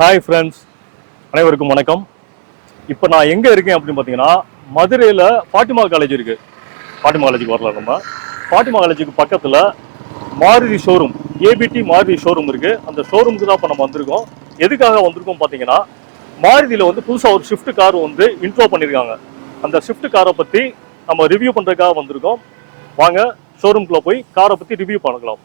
Hi friends, அனைவருக்கும் வணக்கம். இப்போ நான் எங்கே இருக்கேன் அப்படின்னு பார்த்தீங்கன்னா, மதுரையில் ஃபாட்டிமா காலேஜ் இருக்குது. ஃபாட்டிமா காலேஜுக்கு வரலாம். நம்ம ஃபாட்டிமா காலேஜுக்கு பக்கத்தில் Maruti showroom, ABT Maruti showroom இருக்குது. அந்த ஷோரூமுக்கு தான் இப்போ நம்ம வந்திருக்கோம். எதுக்காக வந்திருக்கோம் பார்த்தீங்கன்னா, மாருதியில் வந்து புதுசாக ஒரு ஷிஃப்ட் கார் வந்து இன்ட்ரோ பண்ணியிருக்காங்க. அந்த ஷிஃப்ட் காரை பற்றி நம்ம ரிவ்யூ பண்ணுறதுக்காக வந்திருக்கோம். வாங்க ஷோரூம்குள்ளே போய் காரை பற்றி ரிவ்யூ பண்ணலாம்.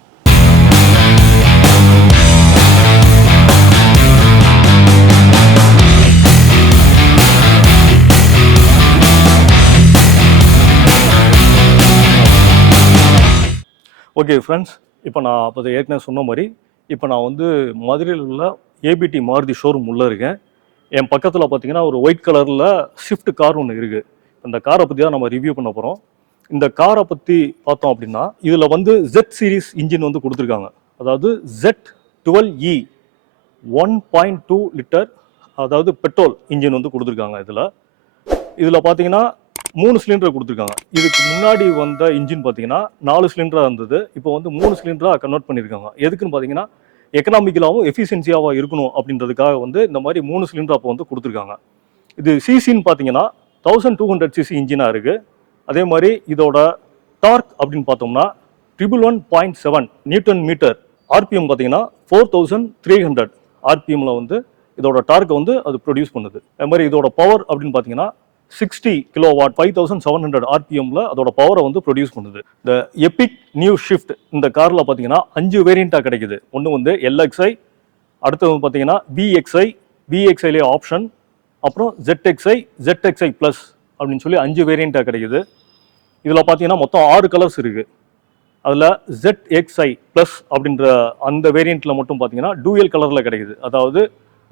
ஓகே ஃப்ரெண்ட்ஸ், இப்போ நான் அப்போ ஏற்கனவே சொன்ன மாதிரி இப்போ நான் வந்து மதுரையில் உள்ள ஏபிடி மாருதி ஷோரூம் உள்ளே இருக்கேன். என் பக்கத்தில் பார்த்தீங்கன்னா ஒரு ஒயிட் கலரில் ஷிஃப்ட் கார் ஒன்று இருக்குது. இந்த காரை பற்றி தான் நம்ம ரிவ்யூ பண்ண போகிறோம். இந்த காரை பற்றி பார்த்தோம் அப்படின்னா, இதில் வந்து ஜெட் சீரிஸ் இன்ஜின் வந்து கொடுத்துருக்காங்க. அதாவது Z12E 1.2 லிட்டர், அதாவது பெட்ரோல் இன்ஜின் வந்து கொடுத்துருக்காங்க. இதில் பார்த்தீங்கன்னா 3 சிலிண்டர் கொடுத்துருக்காங்க. இதுக்கு முன்னாடி வந்த இன்ஜின் பார்த்தீங்கன்னா 4 சிலிண்டராக இருந்தது. இப்போ வந்து 3 சிலிண்டராக கன்வெர்ட் பண்ணியிருக்காங்க. எதுக்குன்னு பார்த்தீங்கன்னா, எக்கனாமிக்கலாகவும் எஃபிஷியன்சியாகவும் இருக்கணும் அப்படின்றதுக்காக வந்து இந்த மாதிரி 3 சிலிண்டர் அப்போ வந்து கொடுத்துருக்காங்க. இது சிசின்னு பார்த்தீங்கன்னா 1200 சிசி இன்ஜினாக இருக்குது. அதே மாதிரி இதோட டார்க் அப்படின்னு பார்த்தோம்னா 111.7 நியூட்டன் மீட்டர். ஆர்பிஎம் பார்த்தீங்கன்னா 4300 ஆர்பிஎம்ல வந்து இதோட டார்க்கை வந்து அது ப்ரொடியூஸ் பண்ணுது. அதே மாதிரி இதோட பவர் அப்படின்னு பார்த்தீங்கன்னா 60 கிலோவாட் 5700 ஆர்பிஎம்ல அதோட பவரை வந்து ப்ரொடியூஸ் பண்ணுது. இந்த எபிக் நியூ ஷிஃப்ட் இந்த கார்ல பார்த்தீங்கன்னா 5 வேரியண்டா கிடைக்குது. ஒன்று வந்து எல்எக்ஸ்ஐ, அடுத்தது பார்த்தீங்கன்னா விஎக்ஸ்ஐ, விஎக்ஸ்ஐலே ஆப்ஷன், அப்புறம் ZXI, ZXI ப்ளஸ் அப்படின்னு சொல்லி 5 வேரியண்டா கிடைக்குது. இதில் பார்த்தீங்கன்னா மொத்தம் 6 கலர்ஸ் இருக்கு. அதில் ZXI ப்ளஸ் அப்படின்ற அந்த வேரியண்ட்ல மட்டும் பார்த்தீங்கன்னா டூயல் கலர்ல கிடைக்குது. அதாவது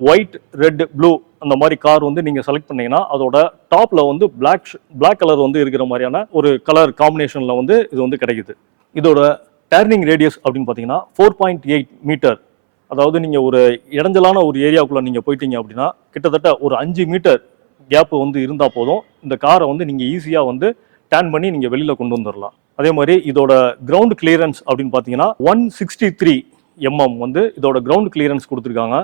ஒயிட், ரெட், ப்ளூ அந்த மாதிரி கார் வந்து நீங்கள் செலக்ட் பண்ணீங்கன்னா அதோட டாப்பில் வந்து பிளாக் கலர் வந்து இருக்கிற மாதிரியான ஒரு கலர் காம்பினேஷனில் வந்து இது வந்து கிடைக்குது. இதோட டர்னிங் ரேடியஸ் அப்படின்னு பார்த்தீங்கன்னா 4.8 மீட்டர். அதாவது நீங்கள் ஒரு இடைஞ்சலான ஒரு ஏரியாவுக்குள்ளே நீங்கள் போயிட்டீங்க அப்படின்னா கிட்டத்தட்ட ஒரு 5 மீட்டர் கேப் வந்து இருந்தால் போதும், இந்த காரை வந்து நீங்கள் ஈஸியாக வந்து டர்ன் பண்ணி நீங்கள் வெளியில் கொண்டு வந்துடலாம். அதே மாதிரி இதோட கிரவுண்ட் கிளியரன்ஸ் அப்படின்னு பார்த்தீங்கன்னா 163 mm வந்து இதோட கிரவுண்ட் கிளியரன்ஸ் கொடுத்துருக்காங்க.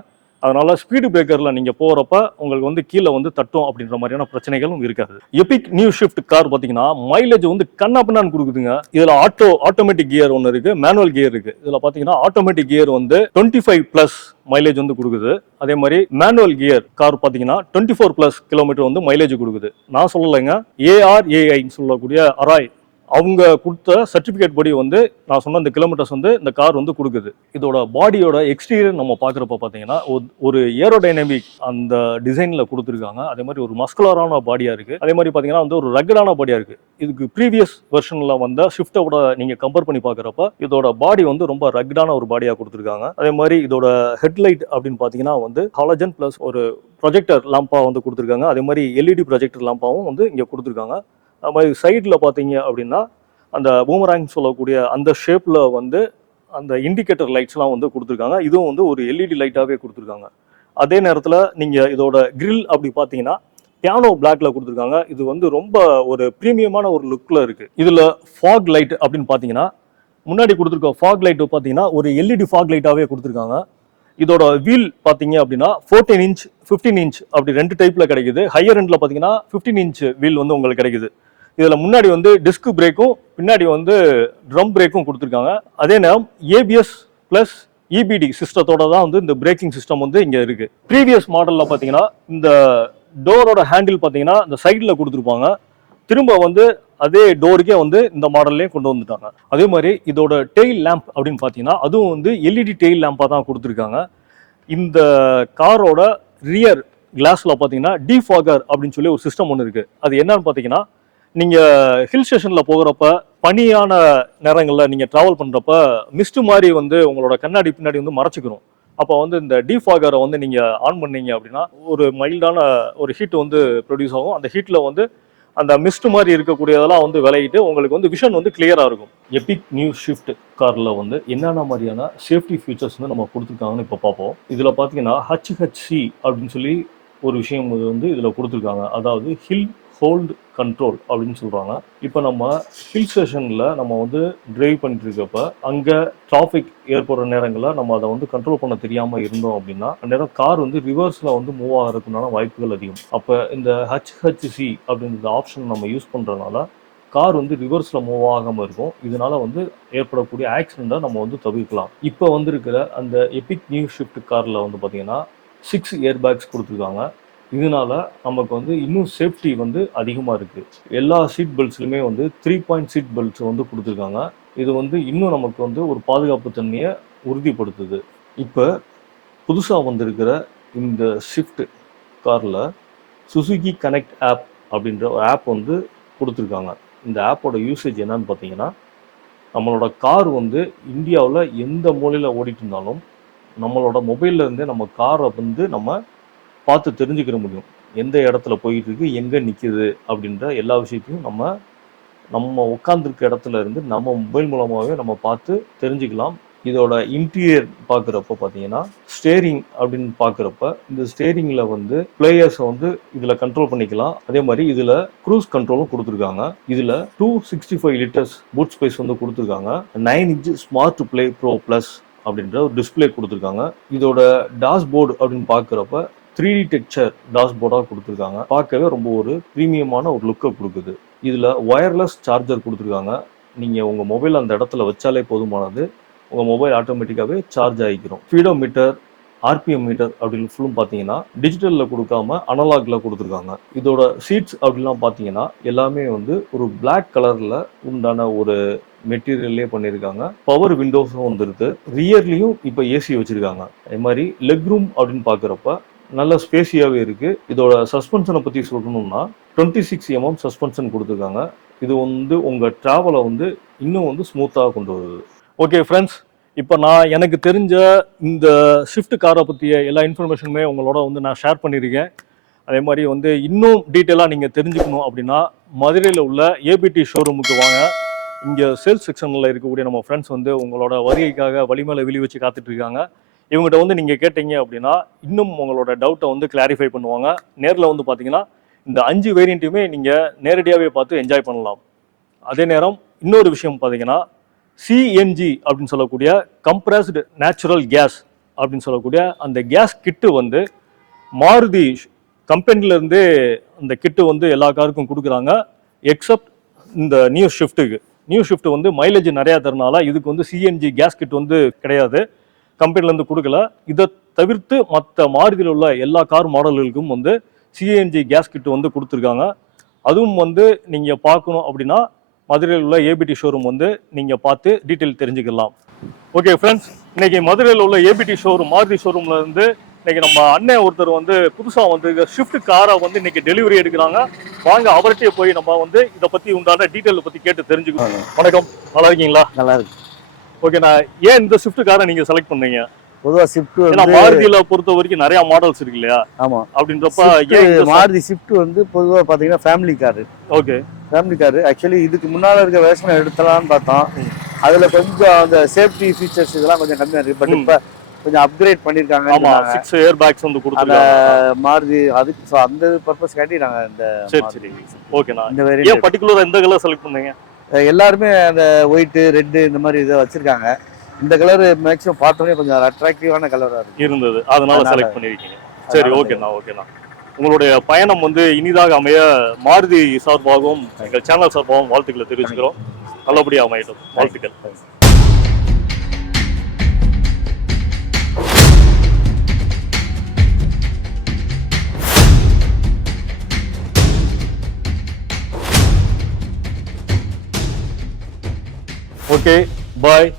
அதனால ஸ்பீடு பிரேக்கர்ல நீங்க போறப்ப உங்களுக்கு வந்து கீழே வந்து தட்டும் அப்படின்ற மாதிரியான பிரச்சனைகளும் இருக்காது. எபிக் நியூ ஷிஃப்ட் கார் பாத்தீங்கன்னா மைலேஜ் வந்து கண்ணாப்பின்னான்னு கொடுக்குதுங்க. இதுல ஆட்டோமேட்டிக் கியர் ஒன்று இருக்கு, மேனுவல் கியர் இருக்கு. இதுல பாத்தீங்கன்னா ஆட்டோமேட்டிக் கியர் வந்து 25+ மைலேஜ் வந்து கொடுக்குது. அதே மாதிரி மேனுவல் கியர் கார் பாத்தீங்கன்னா 24+ கிலோமீட்டர் வந்து மைலேஜ் கொடுக்குது. நான் சொல்லலைங்க, ARAIன்னு சொல்லக்கூடிய அராய் அவங்க கொடுத்த சர்டிபிகேட் படி வந்து நான் சொன்ன இந்த கிலோமீட்டர்ஸ் வந்து இந்த கார் வந்து கொடுக்குது. இதோட பாடியோட எக்ஸ்டீரியர் நம்ம பார்க்குறப்ப பார்த்தீங்கன்னா ஒரு ஏரோடைனமிக் அந்த டிசைனில் கொடுத்துருக்காங்க. அதே மாதிரி ஒரு மஸ்குலரான பாடியாக இருக்குது. அதே மாதிரி பார்த்தீங்கன்னா வந்து ஒரு ரக்கடான பாடியாக இருக்குது. இதுக்கு ப்ரீவியஸ் வெர்ஷனில் வந்த ஷிஃப்ட்டோட நீங்கள் கம்பேர் பண்ணி பார்க்குறப்ப இதோட பாடி வந்து ரொம்ப ரக்கடான ஒரு பாடியாக கொடுத்துருக்காங்க. அதே மாதிரி இதோட ஹெட்லைட் அப்படின்னு பார்த்தீங்கன்னா வந்து ஹாலஜன் ப்ளஸ் ஒரு ப்ரொஜெக்டர் லாம்பா வந்து கொடுத்துருக்காங்க. அதே மாதிரி LED ப்ரொஜெக்டர் லாம்பாவும் வந்து இங்கே கொடுத்துருக்காங்க. அது மாதிரி சைடில் பார்த்தீங்க அப்படின்னா அந்த பூமராங் சொல்லக்கூடிய அந்த ஷேப்பில் வந்து அந்த இண்டிகேட்டர் லைட்ஸ்லாம் வந்து கொடுத்துருக்காங்க. இதுவும் வந்து ஒரு LED லைட்டாகவே கொடுத்துருக்காங்க. அதே நேரத்தில் நீங்கள் இதோட கிரில் அப்படி பார்த்தீங்கன்னா பியானோ பிளாக்ல கொடுத்துருக்காங்க. இது வந்து ரொம்ப ஒரு ப்ரீமியமான ஒரு லுக்கில் இருக்குது. இதில் ஃபாக் லைட் அப்படின்னு பார்த்தீங்கன்னா முன்னாடி கொடுத்துருக்க ஃபாக் லைட் பார்த்தீங்கன்னா ஒரு LED ஃபாக் லைட்டாகவே கொடுத்துருக்காங்க. இதோட வீல் பார்த்தீங்க அப்படின்னா 14 இன்ச் 15 இன்ச் அப்படி 2 டைப்பில் கிடைக்குது. ஹையர் எண்டில் பார்த்தீங்கன்னா 15 இன்ச் வீல் வந்து உங்களுக்கு கிடைக்குது. இதில் முன்னாடி வந்து டிஸ்க் பிரேக்கும் பின்னாடி வந்து ட்ரம் பிரேக்கும் கொடுத்துருக்காங்க. அதே நேரம் ABS ப்ளஸ் EBD சிஸ்டத்தோட தான் வந்து இந்த பிரேக்கிங் சிஸ்டம் வந்து இங்கே இருக்குது. ப்ரீவியஸ் மாடலில் பார்த்தீங்கன்னா இந்த டோரோட ஹேண்டில் பார்த்தீங்கன்னா இந்த சைடில் கொடுத்துருப்பாங்க. திரும்ப வந்து அதே டோருக்கே வந்து இந்த மாடல்லையும் கொண்டு வந்துட்டாங்க. அதே மாதிரி இதோட டெயில் லேம்ப் அப்படின்னு பார்த்தீங்கன்னா அதுவும் வந்து LED டெயில் லேம்பாக தான் கொடுத்துருக்காங்க. இந்த காரோட ரியர் கிளாஸில் பார்த்தீங்கன்னா டிஃபாகர் அப்படின்னு சொல்லி ஒரு சிஸ்டம் ஒன்று இருக்குது. அது என்னன்னு பார்த்தீங்கன்னா, நீங்கள் ஹில் ஸ்டேஷனில் போகிறப்ப பனியான நேரங்களில் நீங்கள் ட்ராவல் பண்ணுறப்ப மிஸ்ட் மாதிரி வந்து உங்களோட கண்ணாடி பின்னாடி வந்து மறைச்சிக்கணும். அப்போ வந்து இந்த டிஃபாகரை வந்து நீங்கள் ஆன் பண்ணீங்க அப்படின்னா ஒரு மைல்டான ஒரு ஹீட் வந்து ப்ரொடியூஸ் ஆகும். அந்த ஹீட்டில் வந்து அந்த மிஸ்ட் மாதிரி இருக்கக்கூடியதெல்லாம் வந்து விளையிட்டு உங்களுக்கு வந்து விஷன் வந்து கிளியராக இருக்கும். எபிக் நியூ ஷிஃப்ட் காரில் வந்து என்னென்ன மாதிரியான சேஃப்டி ஃபீச்சர்ஸ் வந்து நம்ம கொடுத்துருக்காங்கன்னு இப்போ பார்ப்போம். இதில் பார்த்தீங்கன்னா HHC அப்படின்னு சொல்லி ஒரு விஷயம் வந்து இதில் கொடுத்துருக்காங்க. அதாவது ஹில் ஹோல்டு கண்ட்ரோல் அப்படின்னு சொல்கிறாங்க. இப்போ நம்ம ஹில் ஸ்டேஷனில் நம்ம வந்து டிரைவ் பண்ணிட்டு இருக்கப்ப அங்கே டிராஃபிக் ஏற்படுற நேரங்களில் நம்ம அதை வந்து கண்ட்ரோல் பண்ண தெரியாமல் இருந்தோம் அப்படின்னா அந்நேரம் கார் வந்து ரிவர்ஸில் வந்து மூவ் ஆகிறதுக்குண்டான வாய்ப்புகள் அதிகம். அப்போ இந்த HHC அப்படின்ற ஆப்ஷன் நம்ம யூஸ் பண்ணுறதுனால கார் வந்து ரிவர்ஸில் மூவ் ஆகாமல் இருக்கும். இதனால வந்து ஏற்படக்கூடிய ஆக்சிடெண்ட்டை நம்ம வந்து தவிர்க்கலாம். இப்போ வந்திருக்கிற அந்த எபிக் நியூ ஷிஃப்ட் காரில் வந்து பார்த்தீங்கன்னா 6 ஏர் பேக்ஸ் கொடுத்துருக்காங்க. இதனால நமக்கு வந்து இன்னும் சேஃப்டி வந்து அதிகமாக இருக்குது. எல்லா சீட் பெல்ட்ஸ்லையுமே வந்து 3 பாயிண்ட் சீட் பெல்ட்ஸ் வந்து கொடுத்துருக்காங்க. இது வந்து இன்னும் நமக்கு வந்து ஒரு பாதுகாப்பு தன்மையை உறுதிப்படுத்துது. இப்போ புதுசாக வந்திருக்கிற இந்த ஷிஃப்ட் காரில் சுசுகி கனெக்ட் ஆப் அப்படின்ற ஒரு ஆப் வந்து கொடுத்துருக்காங்க. இந்த ஆப்போட யூசேஜ் என்னன்னு பார்த்தீங்கன்னா, நம்மளோட கார் வந்து இந்தியாவில் எந்த மூலையில் ஓடிட்டு இருந்தாலும் நம்மளோட மொபைல்லேருந்தே நம்ம காரை வந்து நம்ம பார்த்து தெரிஞ்சுக்கிற முடியும். எந்த இடத்துல போயிட்டு இருக்கு, எங்கே நிற்கிது அப்படின்ற எல்லா விஷயத்தையும் நம்ம உட்காந்துருக்க இடத்துல இருந்து நம்ம மொபைல் மூலமாகவே நம்ம பார்த்து தெரிஞ்சுக்கலாம். இதோட இன்டீரியர் பார்க்குறப்ப பார்த்தீங்கன்னா ஸ்டேரிங் அப்படின்னு பார்க்குறப்ப இந்த ஸ்டேரிங்கில் வந்து பிளேயர்ஸை வந்து இதில் கண்ட்ரோல் பண்ணிக்கலாம். அதே மாதிரி இதில் க்ரூஸ் கண்ட்ரோலும் கொடுத்துருக்காங்க. இதில் 265 லிட்டர்ஸ் பூட் ஸ்பேஸ் வந்து கொடுத்துருக்காங்க. 9 inch smart play bro plus அப்படின்ற ஒரு டிஸ்பிளே கொடுத்துருக்காங்க. இதோட டாஷ்போர்டு அப்படின்னு பார்க்குறப்ப 3D டெக்ஸ்சர் டாஷ்போர்டாக கொடுத்துருக்காங்க. பார்க்கவே ரொம்ப ஒரு ப்ரீமியமான ஒரு லுக்கை கொடுக்குது. இதில் ஒயர்லெஸ் சார்ஜர் கொடுத்துருக்காங்க. நீங்கள் உங்கள் மொபைல் அந்த இடத்துல வச்சாலே போதுமானது, உங்கள் மொபைல் ஆட்டோமேட்டிக்காகவே சார்ஜ் ஆகிக்கிறோம். ஸ்பீடோமீட்டர், RPM மீட்டர் அப்படின்னு ஃபுல்லும் பார்த்தீங்கன்னா டிஜிட்டலில் கொடுக்காம அனலாகில் கொடுத்துருக்காங்க. இதோட சீட்ஸ் அப்படிலாம் பார்த்தீங்கன்னா எல்லாமே வந்து ஒரு பிளாக் கலரில் உண்டான ஒரு மெட்டீரியல்லே பண்ணியிருக்காங்க. பவர் விண்டோஸும் வந்துருக்கு. ரியர்லேயும் இப்போ ஏசி வச்சுருக்காங்க. அதே மாதிரி லெக் ரூம் அப்படின்னு பார்க்குறப்ப நல்ல ஸ்பேஸியாகவே இருக்குது. இதோட சஸ்பென்ஷனை பற்றி சொல்லணும்னா 26 mm சஸ்பென்ஷன் கொடுத்துருக்காங்க. இது வந்து உங்கள் ட்ராவலை வந்து இன்னும் வந்து ஸ்மூத்தாக கொண்டு வருது. ஓகே ஃப்ரெண்ட்ஸ், இப்போ நான் எனக்கு தெரிஞ்ச இந்த ஷிஃப்ட் காரை பற்றிய எல்லா இன்ஃபர்மேஷனுமே உங்களோட வந்து நான் ஷேர் பண்ணியிருக்கேன். அதே மாதிரி வந்து இன்னும் டீட்டெயிலாக நீங்கள் தெரிஞ்சுக்கணும் அப்படின்னா மதுரையில் உள்ள ஏபிடி ஷோரூமுக்கு வாங்க. இங்கே சேல்ஸ் செக்ஷனில் இருக்கக்கூடிய நம்ம ஃப்ரெண்ட்ஸ் வந்து உங்களோட வருகைக்காக வழிமேலே விழி வச்சு காத்துட்ருக்காங்க. இவங்ககிட்ட வந்து நீங்கள் கேட்டீங்க அப்படின்னா இன்னும் உங்களோட டவுட்டை வந்து கிளாரிஃபை பண்ணுவாங்க. நேரில் வந்து பார்த்தீங்கன்னா இந்த 5 வேரியண்ட்டையுமே நீங்கள் நேரடியாகவே பார்த்து என்ஜாய் பண்ணலாம். அதே நேரம் இன்னொரு விஷயம் பார்த்தீங்கன்னா CNG அப்படின்னு சொல்லக்கூடிய கம்ப்ரஸ்டு நேச்சுரல் கேஸ் அப்படின்னு சொல்லக்கூடிய அந்த கேஸ் கிட்டு வந்து மாருதி கம்பெனிலேருந்தே அந்த கிட்டு வந்து எல்லா காருக்கும் கொடுக்குறாங்க. எக்ஸப்ட் இந்த நியூ ஷிஃப்ட் வந்து மைலேஜ் நிறையா தரனால இதுக்கு வந்து CNG கேஸ் கிட் வந்து கிடையாது, கம்பெனிலேருந்து கொடுக்கல. இதை தவிர்த்து மற்ற மாருதியில் உள்ள எல்லா கார் மாடல்களுக்கும் வந்து CNG கேஸ் கிட் வந்து கொடுத்துருக்காங்க. அதுவும் வந்து நீங்கள் பார்க்கணும் அப்படின்னா மதுரையில் உள்ள ஏபிடி ஷோரூம் வந்து நீங்கள் பார்த்து டீட்டெயில் தெரிஞ்சுக்கலாம். ஓகே ஃப்ரெண்ட்ஸ், இன்னைக்கு மதுரையில் உள்ள ஏபிடி ஷோரூம் மாருதி ஷோரூமில் இருந்து இன்னைக்கு நம்ம அண்ணன் ஒருத்தர் வந்து புதுசாக வந்து ஷிஃப்ட் காரை வந்து இன்னைக்கு டெலிவரி எடுக்கிறாங்க. வாங்க அவர்கிட்டயே போய் நம்ம வந்து இதை பற்றி உண்டான டீட்டெயிலை பற்றி கேட்டு தெரிஞ்சுக்கலாம். வணக்கம், நல்லா இருக்கீங்களா? நல்லா இருக்கு. ஓகே, நான் ஏன் இந்த ஷிஃப்ட் காரை நீங்கள் செலக்ட் பண்ணீங்க? பொதுவாக ஷிஃப்ட் ஏன்னா மாருதியில பொறுத்த வரைக்கும் நிறைய மாடல்ஸ் இருக்கு இல்லையா? ஆமா. அப்படின்றப்ப மாருதி ஷிஃப்ட் வந்து பொதுவாக பார்த்தீங்கன்னா family car. Okay, family car. Actually இதுக்கு முன்னால் இருக்க வேர்ஷனை எடுத்தலாம்னு பார்த்தோம். அதில் கொஞ்சம் அந்த சேஃப்டி ஃபீச்சர்ஸ் இதெல்லாம் கொஞ்சம் கம்மியாக இருக்கு. பட் இப்போ கொஞ்சம் அப்கிரேட் பண்ணியிருக்காங்க. ஆமா, 6 ஏர் பேக்ஸ் வந்து கொடுத்துருக்காங்க மாருதி. அதுக்கு ஸோ அந்த பர்பஸ் காட்டி நாங்கள் இந்த சரி ஓகேண்ணா. இந்த வேரியன்ட் பர்டிகுலரா எந்த கலர் செலக்ட் பண்ணீங்க? எல்லாருமே அந்த ஒயிட், ரெட்டு இந்த மாதிரி இதை வச்சிருக்காங்க. இந்த கலர் மேக்ஸிமம் பார்த்தோன்னே கொஞ்சம் அட்ராக்டிவான கலராக இருந்தது, அதனால செலக்ட் பண்ணியிருக்கீங்க. சரி, ஓகேண்ணா. உங்களுடைய பயணம் வந்து இனிதாக அமைய மாருதி சார்பாகவும் எங்கள் சேனல் சார்பாகவும் வாழ்த்துக்களை தெரிவிச்சுக்கிறோம். நல்லபடியாக அமையட்டும். வாழ்த்துக்கள். ஓகே, பாய்.